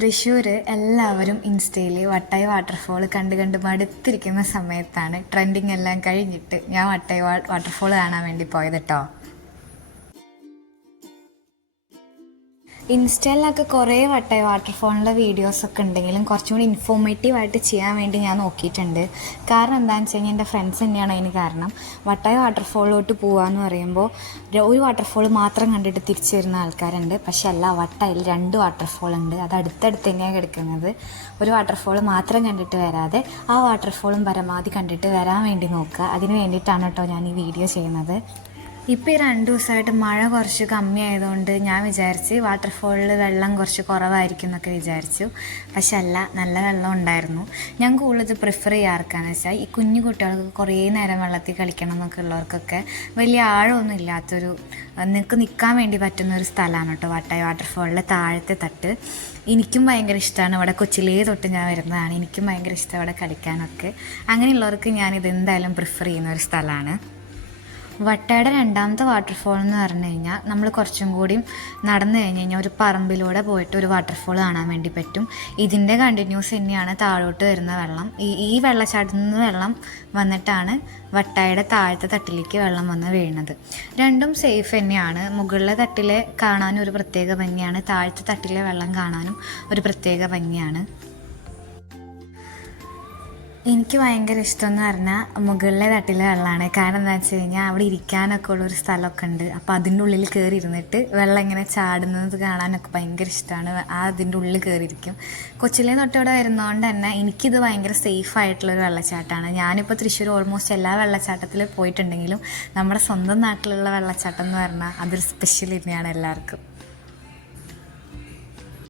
തൃശ്ശൂർ എല്ലാവരും ഇൻസ്റ്റയിൽ വട്ടായി വാട്ടർഫോൾ കണ്ട് മടുത്തിരിക്കുന്ന സമയത്താണ് ട്രെൻഡിങ് എല്ലാം കഴിഞ്ഞിട്ട് ഞാൻ വട്ടായി വാട്ടർഫോൾ കാണാൻ വേണ്ടി പോയത് കേട്ടോ. ഇൻസ്റ്റയിലൊക്കെ കുറേ വട്ടായി വാട്ടർഫോളിൻ്റെ വീഡിയോസൊക്കെ ഉണ്ടെങ്കിലും കുറച്ചും കൂടി ഇൻഫോർമേറ്റീവായിട്ട് ചെയ്യാൻ വേണ്ടി ഞാൻ നോക്കിയിട്ടുണ്ട്. കാരണം എന്താണെന്ന് വെച്ച് കഴിഞ്ഞാൽ എൻ്റെ ഫ്രണ്ട്സ് തന്നെയാണ് അതിന് കാരണം. വട്ടായി വാട്ടർഫോളിലോട്ട് പോകാമെന്ന് പറയുമ്പോൾ ഒരു വാട്ടർഫോൾ മാത്രം കണ്ടിട്ട് തിരിച്ചു വരുന്ന ആൾക്കാരുണ്ട്. പക്ഷെ അല്ല, വട്ടായിൽ 2 വാട്ടർഫോൾ ഉണ്ട്. അത് അടുത്തടുത്ത് തന്നെയാണ് കിടക്കുന്നത്. ഒരു വാട്ടർഫോൾ മാത്രം കണ്ടിട്ട് വരാതെ ആ വാട്ടർഫോളും പരമാവധി കണ്ടിട്ട് വരാൻ വേണ്ടി നോക്കുക. അതിന് വേണ്ടിയിട്ടാണ് കേട്ടോ ഞാൻ ഈ വീഡിയോ ചെയ്യുന്നത്. ഇപ്പോൾ ഈ 2 ദിവസമായിട്ട് മഴ കുറച്ച് കമ്മിയായതുകൊണ്ട് ഞാൻ വിചാരിച്ച് വാട്ടർഫോളിൽ വെള്ളം കുറച്ച് കുറവായിരിക്കും എന്നൊക്കെ വിചാരിച്ചു. പക്ഷെ അല്ല, നല്ല വെള്ളം ഉണ്ടായിരുന്നു. ഞാൻ കൂടുതൽ പ്രിഫർ ചെയ്യാർക്കാന്ന് വെച്ചാൽ ഈ കുഞ്ഞു കുട്ടികൾക്ക് കുറേ നേരം വെള്ളത്തിൽ കളിക്കണം എന്നൊക്കെ ഉള്ളവർക്കൊക്കെ വലിയ ആഴമൊന്നും ഇല്ലാത്തൊരു നിങ്ങൾക്ക് നിൽക്കാൻ വേണ്ടി പറ്റുന്ന ഒരു സ്ഥലമാണ് കേട്ടോ വട്ടായി വാട്ടർഫോളിലെ താഴത്തെ തട്ട്. എനിക്കും ഭയങ്കര ഇഷ്ടമാണ്. ഇവിടെ കൊച്ചിലേ തൊട്ട് ഞാൻ വരുന്നതാണ്. എനിക്കും ഭയങ്കര ഇഷ്ടം ഇവിടെ കളിക്കാനൊക്കെ. അങ്ങനെയുള്ളവർക്ക് ഞാനിത് എന്തായാലും പ്രിഫർ ചെയ്യുന്ന ഒരു സ്ഥലമാണ്. വട്ടയുടെ 2ാമത്തെ വാട്ടർഫോൾ എന്ന് പറഞ്ഞു കഴിഞ്ഞാൽ നമ്മൾ കുറച്ചും കൂടി നടന്നു കഴിഞ്ഞ് കഴിഞ്ഞാൽ ഒരു പറമ്പിലൂടെ പോയിട്ട് ഒരു വാട്ടർഫോൾ കാണാൻ വേണ്ടി പറ്റും. ഇതിൻ്റെ കണ്ടിന്യൂസ് തന്നെയാണ് താഴോട്ട് വരുന്ന വെള്ളം. ഈ വെള്ളച്ചാട്ടത്തിൽ നിന്ന് വെള്ളം വന്നിട്ടാണ് വട്ടായുടെ താഴത്തെ തട്ടിലേക്ക് വെള്ളം വന്ന് വീഴുന്നത്. രണ്ടും സേഫ് തന്നെയാണ്. മുകളിലെ തട്ടിലെ കാണാനും ഒരു പ്രത്യേക ഭംഗിയാണ്, താഴത്തെ തട്ടിലെ വെള്ളം കാണാനും ഒരു പ്രത്യേക ഭംഗിയാണ്. എനിക്ക് ഭയങ്കര ഇഷ്ടമെന്ന് പറഞ്ഞാൽ മുകളിലെ തട്ടിലെ വെള്ളമാണ്. കാരണം എന്താ വെച്ച് കഴിഞ്ഞാൽ അവിടെ ഇരിക്കാനൊക്കെ ഉള്ളൊരു സ്ഥലമൊക്കെ ഉണ്ട്. അപ്പോൾ അതിൻ്റെ ഉള്ളിൽ കയറി ഇരുന്നിട്ട് വെള്ളം ഇങ്ങനെ ചാടുന്നത് കാണാനൊക്കെ ഭയങ്കര ഇഷ്ടമാണ്. അതിൻ്റെ ഉള്ളിൽ കയറിയിരിക്കും. കൊച്ചിലെ തൊട്ട് ഇവിടെ വരുന്നതുകൊണ്ട് തന്നെ എനിക്കിത് ഭയങ്കര സേഫ് ആയിട്ടുള്ളൊരു വെള്ളച്ചാട്ടമാണ്. ഞാനിപ്പോൾ തൃശ്ശൂർ ഓൾമോസ്റ്റ് എല്ലാ വെള്ളച്ചാട്ടത്തിൽ പോയിട്ടുണ്ടെങ്കിലും നമ്മുടെ സ്വന്തം നാട്ടിലുള്ള വെള്ളച്ചാട്ടം എന്ന് പറഞ്ഞാൽ അതൊരു സ്പെഷ്യൽ തന്നെയാണ് എല്ലാവർക്കും.